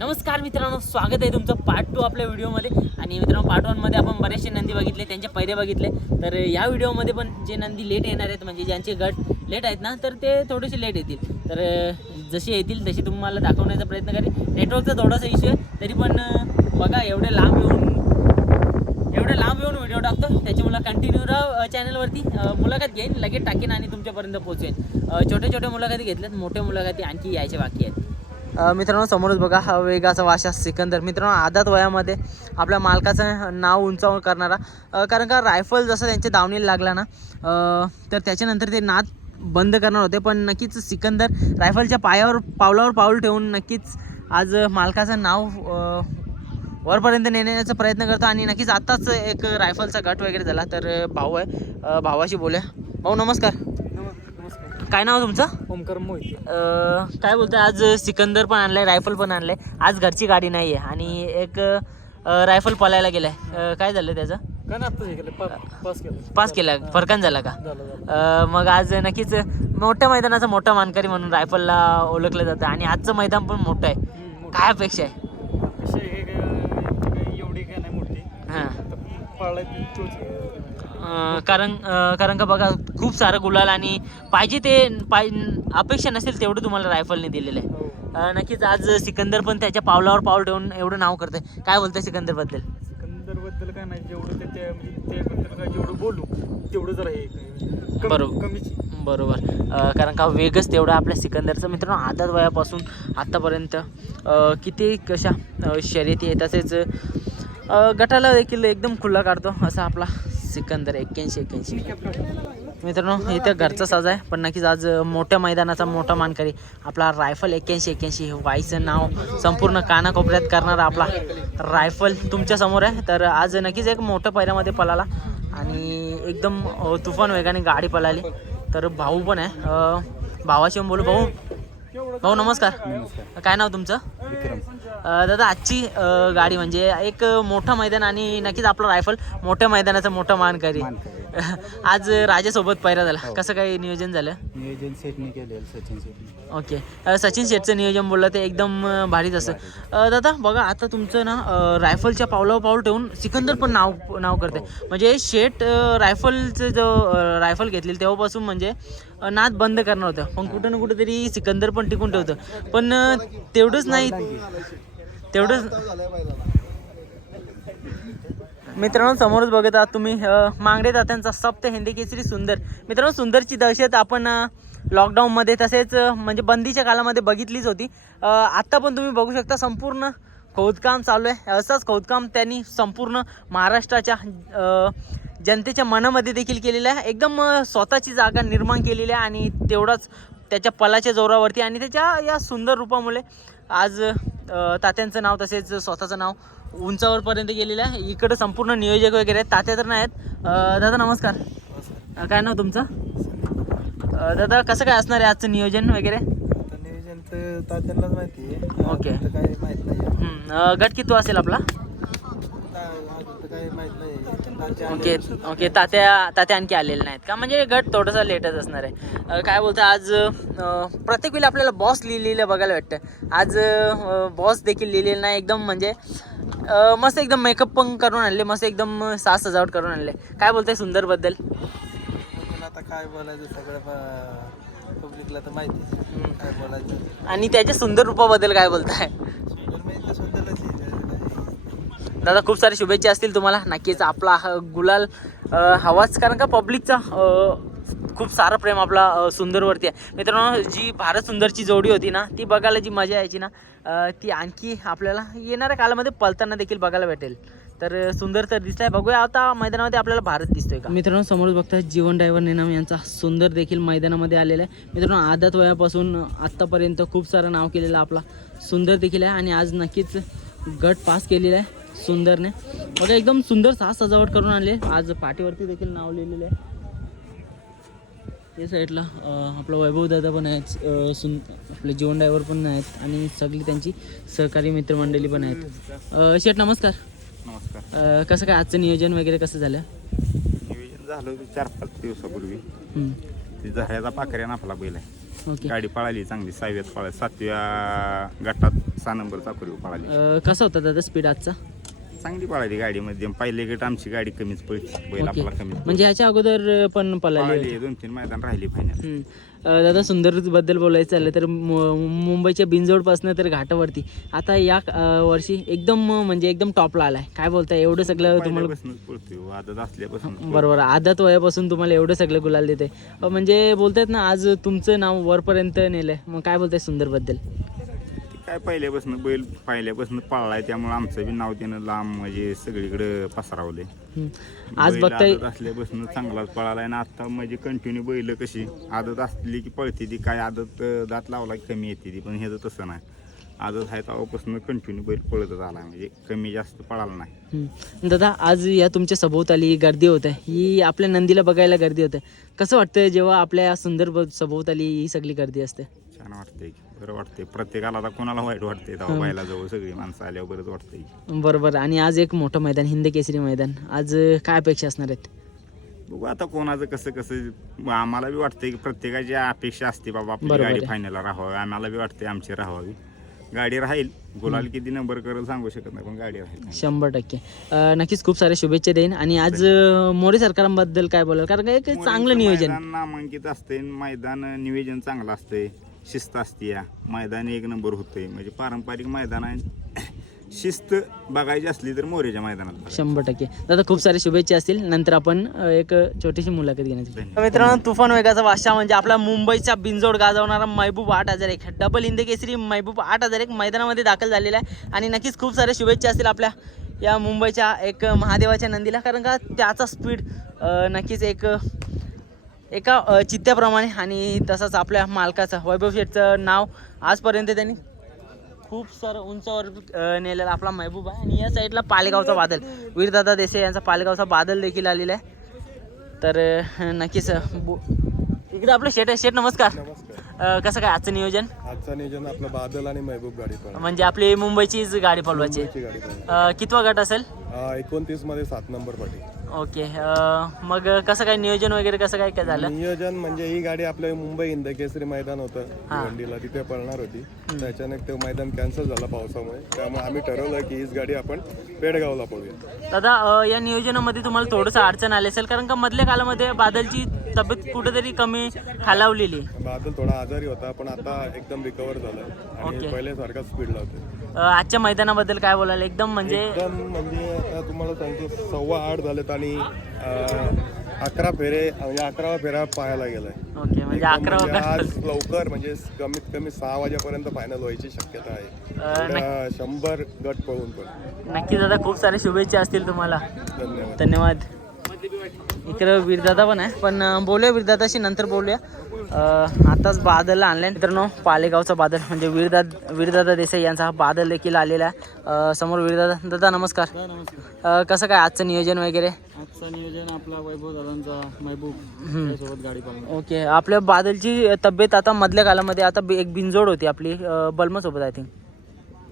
नमस्कार मित्रांनो स्वागत आहे तुमचं पार्ट टू आपल्या व्हिडिओमध्ये आणि मित्रांनो पार्ट वनमध्ये आपण बरेचसे नंदी बघितले त्यांचे पैरे बघितले. तर या व्हिडिओमध्ये पण जे नंदी लेट येणार आहेत म्हणजे ज्यांचे गट लेट आहेत ना तर ते थोडेसे लेट येतील. तर जसे येतील तसे तुम्हाला दाखवण्याचा प्रयत्न करेन. नेटवर्कचा थोडासा इश्यू आहे तरी पण बघा एवढे लांब येऊन एवढे लांब येऊन व्हिडिओ टाकतो. त्याची मला कंटिन्यू राह चॅनलवरती मुलाखत घेईन लगेच टाकेन आणि तुमच्यापर्यंत पोहोचेन. छोटे छोट्या छोट्या मुलाखती घेतल्यात मोठ्या मुलाखती आणखी यायच्या बाकी आहेत. मित्रांनो समोरच बघा हा वेगाचा वाशा सिकंदर. मित्रांनो आदात वयामध्ये आपल्या मालकाचं नाव उंचावून करणारा कारण का रायफल जसं त्यांच्या दावणीला लागला ना तर त्याच्यानंतर ते नाद बंद करणार होते. पण नक्कीच सिकंदर रायफलच्या पायावर पावलावर पाऊल ठेवून नक्कीच आज मालकाचं नाव वरपर्यंत नेण्याचा प्रयत्न करतो. आणि नक्कीच आत्ताच एक रायफलचा गट वगैरे झाला तर भाऊ आहे भावाशी बोलूया. भाऊ नमस्कार. काय नाव तुमचं? ओमकार मोहिते. अ, काय बोलतोय आज सिकंदर पण आणलाय रायफल पण आणलंय. आज घरची गाडी नाही आहे आणि एक अ, रायफल पलायला गेलाय. अ, काय झालं त्याचं? काय ना आत्ताच हे केलं पा- पास केलं. पास केला. फरकान झाला का? झालं झालं. अ, मग आज नक्कीच मोठ्या मैदानाचा मोठा मानकरी म्हणून रायफलला ओळखलं जातं आणि आजचं मैदान पण मोठं आहे. हम्म, मोठं. काय अपेक्षा आहे? हे काय- एवढी काय नाही मोठी. हां. तोच आहे. कारण कारण का बघा खूप सारं गुलाल आणि पाहिजे ते पाय अपेक्षा नसेल तेवढं तुम्हाला रायफलने दिलेलं आहे. हो. नक्कीच आज सिकंदर पण त्याच्या पावलावर पाऊल ठेवून एवढं नाव करतंय. काय बोलतंय सिकंदरबद्दल सिकंदरबद्दल काय नाही जेवढं त्याच्या म्हणजे त्याबद्दल काय जेवढं बोलू तेवढं जरा हे कमी- बरोबर. कमीच आहे. बरोबर कारण का वेगच तेवढा आपल्या सिकंदरचं. मित्रांनो आदत वयापासून आत्तापर्यंत किती कशा शर्यती आहे तसेच गटाला देखील एकदम खुला काढतो असा आपला सिकंदर एक्क्याऐंशी एक्क्याऐंशी. मित्रांनो इथं घरचा साज आहे. पण नक्कीच आज मोठ्या मैदानाचा मोठा मानकरी. आपला रायफल एक्क्याऐंशी एक्क्याऐंशी. हे वाईचं नाव संपूर्ण कानाकोपऱ्यात करणारा आपला रायफल तुमच्यासमोर आहे. तर आज नक्कीच एक मोठ्या पैऱ्यामध्ये पळाला. आणि एकदम तुफान वेगाने गाडी पळाली. तर भाऊ पण आहे. भावाशी बोलू. भाऊ. भाऊ नमस्कार. काय नाव तुमचं? दादा आजची गाडी म्हणजे एक मोठं मैदान आणि नक्कीच आपलं रायफल मोठ्या मैदानाचं मोठं मानकरी आज राजासोबत पैरा झाला. कसं काही नियोजन झालं? नियोजन सेटने केलेलं सचिन सेटने. ओके. सचिन शेठचं नियोजन बोललं ते एकदम भारीच असं. दादा बघा आता तुमचं ना रायफलच्या पावलावर पाऊल ठेवून सिकंदर पण नाव नाव करते. म्हणजे शेठ अ, रायफलचं जो रायफल घेतलेली तेव्हापासून म्हणजे नाद बंद करणार होतं. पण कुठं ना कुठेतरी सिकंदर पण टिकून ठेवतं. पण तेवढंच नाही. तेवढंच मित्रांनो समोरच बघत आहात तुम्ही मांगडे तात्यांचा सप्त हिंदी केसरी सुंदर. मित्रांनो सुंदरची दहशत आपण लॉकडाऊनमध्ये तसेच म्हणजे बंदीच्या काळामध्ये बघितलीच होती. आत्ता पण तुम्ही बघू शकता संपूर्ण खोदकाम चालू आहे. असंच खोदकाम त्यांनी संपूर्ण महाराष्ट्राच्या जनतेच्या मनामध्ये देखील केलेलं आहे. एकदम स्वतःची जागा निर्माण केलेली आहे आणि तेवढाच त्याच्या पलाच्या जोरावरती आणि त्याच्या या सुंदर रूपामुळे आज तात्यांचं नाव तसेच स्वतःचं नाव उंचावरपर्यंत गेलेलं आहे. इकडं संपूर्ण नियोजक वगैरे आहेत. तात्या तर नाही आहेत दादा नमस्कार. काय नाव तुमचं? दादा कसं काय असणार आहे आजचं नियोजन वगैरे? नियोजन तर तात्यांनाच माहिती आहे. ओके. काही माहीत नाही गट किती असेल आपला? काही माहीत नाही ओके ओके तात्या तात्या आणखी आलेले नाहीत का? म्हणजे गट थोडासा लेटच असणार आहे. काय बोलतं आज प्रत्येक वेळी आपल्याला बॉस लिहिलेलं बघायला भेटतं. आज बॉस देखील लिहिलेलं नाही एकदम म्हणजे मस्त एकदम मेकअप पण करून आणले मस्त एकदम साज सजावट करून आणले. काय बोलताय सुंदरबद्दल आता काय बोलायचं सगळं पब्लिकला तर. काय बोलायचं? आणि त्याच्या सुंदर रूपाबद्दल काय बोलताय सुंदर म्हणजे तर सुंदरच आहे काय. दादा खूप सारे शुभेच्छा असतील तुम्हाला. नक्कीच आपला हा गुलाल हवाच कारण का पब्लिकचा खूप सारं प्रेम आपला सुंदरवरती आहे. मित्रांनो जी भारत सुंदरची जोडी होती ना ती बघायला जी मजा यायची ना ती आणखी आपल्याला येणाऱ्या काळामध्ये पलताना देखील बघायला भेटेल. तर सुंदर तर दिसलाय बघूया आता मैदानामध्ये आपल्याला भारत दिसतोय का? मित्रांनो समोर बघता जीवन ड्रायव्हर नेनाम यांचा सुंदर देखील मैदानामध्ये आलेला आहे. मित्रांनो आदत वयापासून आत्तापर्यंत खूप सारं नाव केलेलं आपला सुंदर देखील आहे. आणि आज नक्कीच गट पास केलेला आहे. सुंदरने बघा एकदम सुंदर साज सजावट करून आणले. आज पाठीवरती देखील नाव लिहिलेलं आहे. या साईडला आपला वैभव दादा पण आहेत सुन आपले जीवन ड्रायव्हर पण आहेत आणि सगळी त्यांची सहकारी मित्रमंडळी पण आहेत. शेठ नमस्कार. नमस्कार. कसं काय आजचं नियोजन वगैरे कसं झालं? नियोजन झालं चार पाच दिवसापूर्वी. झऱ्याचा पाकऱ्यानं आपला बैल आहे. गाडी पळाली चांगली सहाव्यात पळाली सातव्या गटात सहा नंबर चाकरी पळाली. कसा होता दादा स्पीड आजचा? चांगली पळाली गाडीमध्ये. पहिली गट आमची गाडी कमीच पळती बैल ओके. आपला कमीच म्हणजे ह्याच्या अगोदर पण पळाली. पळाली दोन तीन मैदान राहिली फायनल हम्म. अं, दादा सुंदरबद्दल बोलायचं झालं तर मु- मुंबईच्या बिंजोडपासून तर घाटावरती. आता या अं, वर्षी एकदम अं, म्हणजे एकदम टॉपला आलाय. काय बोलताय? एवढं सगळं तुम्हाला पहिल्यापासूनच पळतोय आदत असल्यापासून बरोबर. आदत वयापासून तुम्हाला एवढं सगळं गुलाल देते म्हणजे बोलतायत ना आज तुमचं नाव वरपर्यंत नेलंय. मग काय बोलताय सुंदरबद्दल ते काय पहिल्यापासून बैल पहिल्यापासून पळलाय त्यामुळे आमचं बी नाव त्यानं लांब म्हणजे सगळीकडे पसरावले आज बघताय आदत असल्यापासून चांगलाच पळालाय ना आता म्हणजे कंटिन्यू बैल कशी आदत असली की पळते ती काय आदत अं, दात लावला की कमी येते ती पण ह्याचं तसं नाही. आदत आहे तेव्हापासून कंटिन्यू बैल पळतच आला म्हणजे कमी जास्त पळाला नाही. हम्म. दादा आज या तुमच्या सभोवताली गर्दी होत आहे. ही आपल्या नंदीला बघायला गर्दी होते कसं वाटतं जेव्हा आपल्या या सुंदर ब- सभोवताली ही सगळी गर्दी असते? छान वाटतंय बरं वाटतंय. प्रत्येकाला आता कोणाला वाईट वाटतंय तेव्हा बैला जवळ सगळी माणसं आल्यावर बरंच वाटतंय. बरोबर. आणि आज एक मोठं मैदान हिंद केसरी मैदान. आज काय अपेक्षा असणार आहेत? बघू आता कोणाचं कसं कसं आम्हाला बी वाटतंय की प्रत्येकाची अपेक्षा असते बाबा आपली बरोबर गाडी आहे. फायनलला राहावी. आम्हाला बी वाटतंय आमची राहावी. गाडी राहील. गुलाल किती नंबर करेल सांगू शकत नाही पण गाडी राहील. शंभर टक्के. अं, नक्कीच खूप साऱ्या शुभेच्छा देईन. आणि आज अं, मोरे सरकारांबद्दल काय बोलाल? कारण का एक चांगलं नियोजन. मैदान नामांकित असते मैदान नियोजन चांगलं असतंय. शिस्त असते या. मैदान एक नंबर होतंय. म्हणजे पारंपरिक मैदान आहे. शिस्त बघायची असली तर मोरेच्या मैदानात. शंभर टक्के. दादा खूप सारे शुभेच्छा असतील. नंतर आपण एक छोटीशी मुलाखत घेण्याची. मित्रांनो तुफान वेगाचा वाशा म्हणजे आपला मुंबईचा बिंजोड गाजवणारा महबूब आठ हजार एक. डबल हिंद केसरी महबूब आठ हजार एक मैदानामध्ये दाखल झालेला आहे. आणि नक्कीच खूप सारे शुभेच्छा असतील आपल्या या मुंबईच्या एक महादेवाच्या नंदीला. कारण का त्याचा स्पीड नक्कीच एक एका चित्त्याप्रमाणे आणि तसंच आपल्या मालकाचं वैभव शेठचं नाव आजपर्यंत त्यांनी खूप सारं उंचावर नेलेला आपला महबूब आहे. आणि या साईडला पालेगावचा बादल. वीरदादा देसाई यांचा पालेगावचा बादल देखील आलेला आहे. तर नक्कीच बो- इकडे आपलं शेट आहे शेट नमस्कार. कसं काय आजचं नियोजन? आजचा नियोजन आपलं बादल आणि महबूब गाडी म्हणजे आपली मुंबईचीच गाडी पळवायची. कितवा गट असेल? एकोणतीसमध्ये सात नंबर पाठी ओके अ, मग कसं काय नियोजन वगैरे कसं काय काय झालं? नियोजन म्हणजे ही गाडी आपल्या मुंबई हिंद केसरी मैदान होतं. भिवंडीला तिथे पळणार होती. त्याच्याने ते मैदान कॅन्सल झालं पावसामुळे. त्यामुळे आम्ही ठरवलं की हीच गाडी आपण पेडगावला पळूया. दादा अ, या नियोजनामध्ये तुम्हाला थोडंसं अडचण आली असेल कारण का मधल्या काळामध्ये बादलची तब्येत कुठेतरी कमी खालावलेली. बादल थोडा आजारी होता पण आता एकदम रिकवर झाला. आणि. पहिल्यासारखा स्पीड लावते आजच्या मैदानाबद्दल काय बोलायला एकदम म्हणजे एकदम म्हणजे आता तुम्हाला सांगतो सव्वा आठ झालेत आणि अं, अकरा फेरे म्हणजे अकरावा फेरा पाहायला गेलाय. ओके म्हणजे एकदम अकरा म्हणजे वगैरे आज लवकर म्हणजे कमीत कमी सहा वाजेपर्यंत फायनल व्हायची शक्यता आहे. एवढ्या शंभर गट पळून पण नक्की दादा खूप सारे शुभेच्छा असतील तुम्हाला. धन्यवाद. धन्यवाद. इकडं वीरदादा पण आहे. पण अं, बोलूया वीरदादाशी नंतर बोलूया. आताच बादलला आणलाय मित्रांनो पालेगावचा बादल म्हणजे वीरदाद वीरदादा देसाई यांचा हा बादल देखील आलेला आहे. समोर वीरदादा दादा नमस्कार. कसं काय आजचं नियोजन वगैरे? आजचं नियोजन आपला वैभव दादांचा महबूब गाडी ओके. आपल्या बादलची तब्येत आता मधल्या काळामध्ये आता एक बिनजोड होती आपली बलमासोबत आय थिंक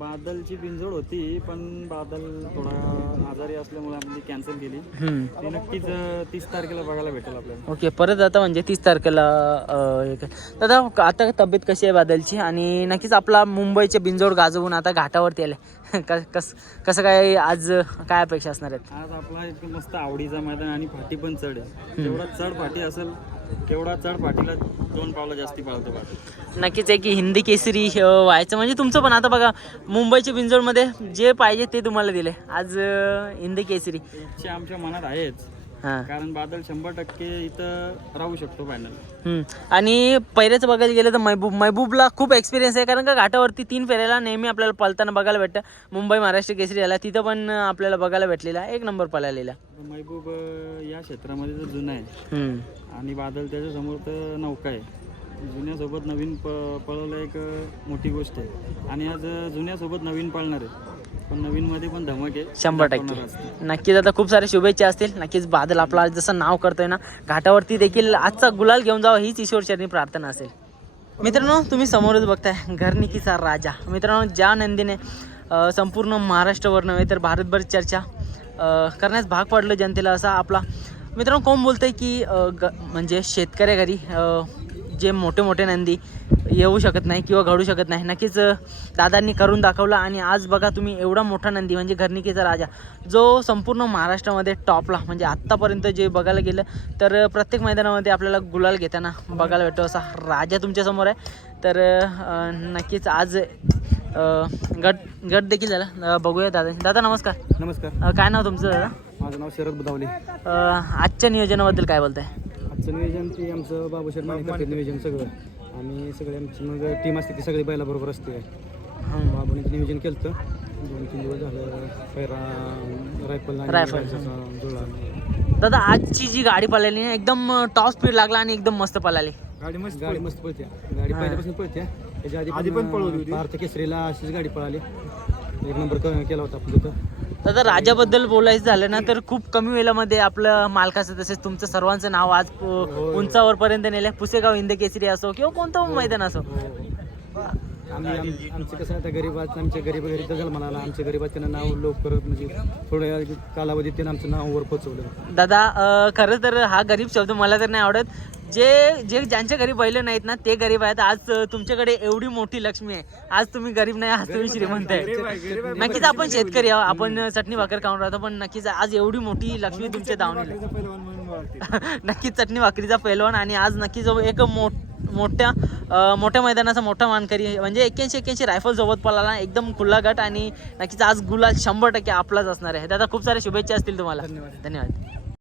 बादलची बिनजोड होती पण बादल थोडा आजारी असल्यामुळे आपण ती कॅन्सल केली. ती नक्कीच तीस तारखेला बघायला भेटेल आपल्याला. ओके परत आता म्हणजे तीस तारखेला हे दादा आता तब्येत कशी आहे बादलची? आणि नक्कीच आपला मुंबईचे बिंजोड गाजवून आता घाटावरती आले. कस कसं काय आज काय अपेक्षा असणार आहेत? आज आपला एक मस्त आवडीचा मैदान आणि फाटी पण चढ आहे. जेवढा चढ फाटी असेल तेवढा चढ फाटीला दोन पावलं जास्ती पाळतो नक्कीच आहे की हिंदी केसरी अं, व्हायचं. म्हणजे तुमचं पण आता बघा मुंबईच्या बिंजोडमध्ये जे पाहिजे ते तुम्हाला दिले. आज अं, हिंदी केसरी. इच्छा आमच्या मनात आहेच. हां. कारण बादल शंभर टक्के इथं राहू शकतो फायनल हम्म. आणि पहिल्याचं बघायला गेलं तर महबूब महबूबला खूप एक्सपिरियन्स आहे कारण का घाटावरती तीन फेऱ्याला नेहमी आपल्याला पळताना बघायला भेटतं. मुंबई महाराष्ट्र केसरी याला तिथं पण आपल्याला बघायला भेटलेला एक नंबर पळालेला. महबूब अं, या क्षेत्रामध्ये तर जुना आहे. हम्म. आणि बादल त्याच्यासमोर तर नौका आहे. जुन्यासोबत नवीन प पळवलं एक अ, मोठी गोष्ट आहे. आणि आज अ, जुन्यासोबत नवीन पळणार आहे. पण नवीनमध्ये पण धमक आहे. शंभर टक्के. नक्कीच आता खूप सारे शुभेच्छा असतील. नक्कीच बादल आपला जसं नाव करतोय ना घाटावरती देखील आजचा गुलाल घेऊन जावा हीच ईश्वरचरणी प्रार्थना असेल. मित्रांनो तुम्ही समोरच बघताय घरनिकीचा राजा. मित्रांनो ज्या नंदीने संपूर्ण महाराष्ट्रवर नव्हे तर भारतभर चर्चा करण्यास भाग पडलं जनतेला असा आपला मित्रांनो कोण बोलतंय की म्हणजे शेतकऱ्या घरी जे मोठे मोठे नंदी येऊ शकत नाही किंवा घडू शकत नाही. नक्कीच दादांनी करून दाखवलं आणि आज बघा तुम्ही एवढा मोठा नंदी म्हणजे घरणिकेचा राजा जो संपूर्ण महाराष्ट्रामध्ये टॉपला. म्हणजे आत्तापर्यंत जे बघायला गेलं तर प्रत्येक मैदानामध्ये आपल्याला गुलाल घेताना बघायला भेटतो. असा राजा तुमच्यासमोर आहे. तर नक्कीच आज गट गट देखील झाला. बघूया दादा. दादा नमस्कार. नमस्कार. काय नाव तुमचं दादा? माझं नाव शरद बुधावले. आजच्या नियोजनाबद्दल काय बोलताय? आजचं नियोजन ते आमचं बाबू शर्मा करते नियोजन सगळं. आणि सगळे आमची मग टीम असते ती सगळी बैला बरोबर असते. हं. बाबूने ते नियोजन केलं दोन तीन दिवस झालं. Para rifle rifle. जुळला. दादा आजची जी गाडी पळाली ना एकदम टॉप स्पीड लागला आणि एकदम मस्त पळाली. गाडी मस्त गाडी मस्त पळते. गाडी पहिल्यापासून पळते. त्याच्या आधी आधी पण पळवली होती. भारत केसरीला अशीच गाडी पळाली. एक नंबर क- केला होता आपण तिथं. दादा राजाबद्दल बोलायचं झालं ना तर खूप कमी वेळामध्ये आपलं मालकाचं तसेच तुमचं सर्वांचं नाव आज उंचावर पर्यंत नेलं. पुसेगाव हिंद केसरी असो किंवा कोणतं पण मैदान असो. आम्ही आम- आमचं कसं आता गरीबात आमच्या गरीब घरी तर जन्माला आला आमच्या गरीबात त्यांना नाव लवकर म्हणजे थोड्या कालावधीत त्यानं आमचं नाव वर पोचवलं. दादा अं, खरं तर हा गरीब शब्द मला तर नाही आवडत. जे जे ज्यांच्या घरी बैल नाहीत ना ते गरीब आहेत. आज तुमच्याकडे एवढी मोठी लक्ष्मी आहे. आज तुम्ही गरीब नाही आज तुम्ही श्रीमंत आहे. नक्कीच आपण शेतकरी आहोत. आपण चटणी भाकर खाऊन राहतो पण नक्कीच आज एवढी मोठी लक्ष्मी तुमच्या दावणीला. नक्कीच चटणी भाकरीचा पैलवान आणि आज नक्कीच एक मोठ मोठ्या मोठ्या मैदानाचा मोठा मानकरी म्हणजे एक्क्याऐंशी एक्क्याऐंशी रायफल सोबत पळाला एकदम खुल्ला गट आणि नक्कीच आज गुलाल शंभर टक्के आपलाच असणार आहे. दादा खूप साऱ्या शुभेच्छा असतील तुम्हाला. धन्यवाद.